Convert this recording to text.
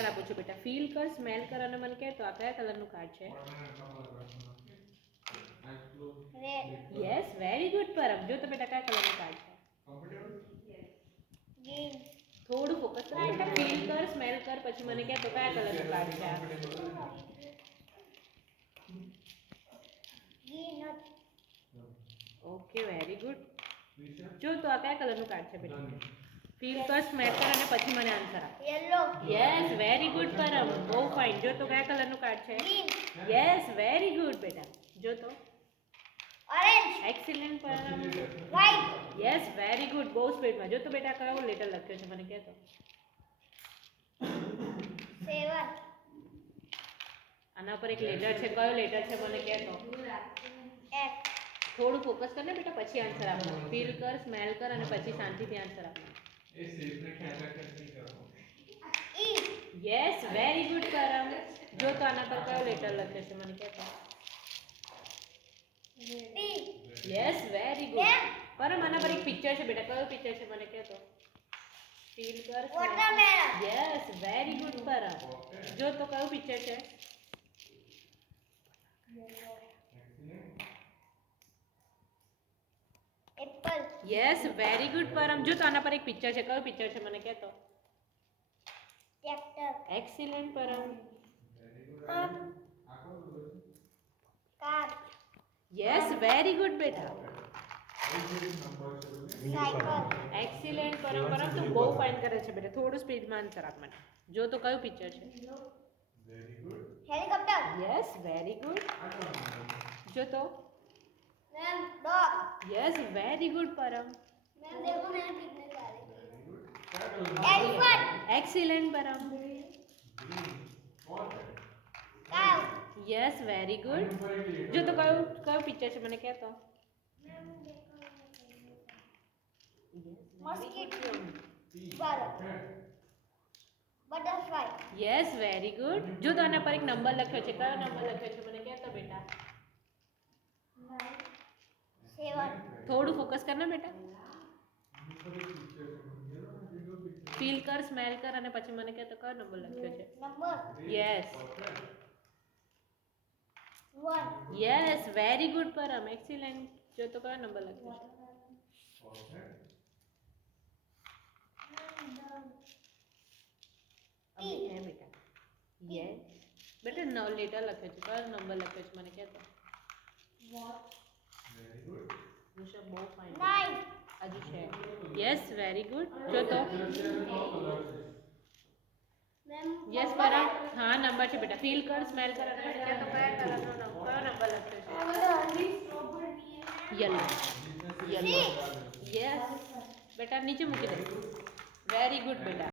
Card આપું છું બેટા. ફીલ કર, સ્મેલ કર અને મને કહે તો આ કયા કલરનું કાર્ડ છે? યસ, વેરી ગુડ પરમ. જો તો બેટા કયા કલરનું કાર્ડ છે? થોડું ફોકસ કર બેટા. ફીલ કર, સ્મેલ કર, પછી મને કહે તો કયા કલરનું કાર્ડ છે? Okay, very good. જો તો આ કયા કલરનું કાર્ડ છે બેટા? ફીલ કર, સ્મેલ કર અને પછી મને આન્સર આપ. યેલો. યસ, વેરી ગુડ પરમ. બહુ ફાઇન. જો તો કયા કલરનું કાર્ડ છે? યસ, વેરી ગુડ બેટા. જો તો ઓરેન્જ. એક્સિલન્ટ પરમ. વ્હાઈટ. Yes, very good. બહુ સ્પીડમાં. જો તો બેટા કયો લેટર લખ્યો છે મને કહે તો? 7. આના પર એક લેટર છે. કયો લેટર છે મને કહે તો? X. થોડું ફોકસ કર ને બેટા, પછી આન્સર આપો. ફીલ કર, સ્મેલ કર અને પછી શાંતિથી આન્સર આપો. E. યસ, વેરી ગુડ પરમ. જો તો આના પર કયો લેટર લખ્યો છે મને કહે તો? T. યસ, વેરી ગુડ પરમ. આના પર એક પિક્ચર છે બેટા. કયો પિક્ચર છે મને કહે તો? ફીલ કર. Watermelon. યસ, વેરી ગુડ પરમ. જો તો કયું પિક્ચર છે? Apple. યસ, વેરી ગુડ પરમ. જો તો આના પર એક પિક્ચર છે. કયું પિક્ચર છે મને કહે તો? Tractor. એક્સિલન્ટ પરમ. Car. યસ, વેરી ગુડ બેટા. Cycle. એક્સિલન્ટ પરમ. પરમ તું બહુ ફાઇન કરે છે બેટા. થોડું સ્પીડમાં આન્સર આપ મને. જો તો કયું પિક્ચર છે? Helicopter. Yes, very good. જો તો Dog. યસ, વેરી ગુડ પરમ. देखो मैंने कितने सारे Elephant. એક્સિલન્ટ પરમ. Cow. Yes, very good. જો તો કયું પિક્ચર છે મને કહે તો? Mosquito. Butterfly. Yes, very good. જો તો આના પર એક નંબર લખ્યો છે. કયો નંબર લખ્યો છે મને કહે તો બેટા? 7. થોડું ફોકસ કર ને બેટા. ફીલ કર, સ્મેલ કર અને પછી મને કહે તો કયો નંબર લખ્યો છે? Number yes. 1. Yes, very good Param. Excellent. જો તો કયો નંબર લખ્યો છે? હે બેટા. યસ બેટા, નવ લેટર લખ્યો છે. કયો નંબર લખ્યો છે મને કહે તો? ઋષભ, બહુ ફાઇન. 9. હજુ છે. Yes, very good. જો તો યસ પરમ. હા, નંબર છે બેટા. ફીલ કર, સ્મેલ કર અને મને કહે તો કયા કલરનો કયો નંબર લખ્યો છે? યલો. યલો. યસ બેટા, નીચે મૂકી દે. વેરી ગુડ બેટા.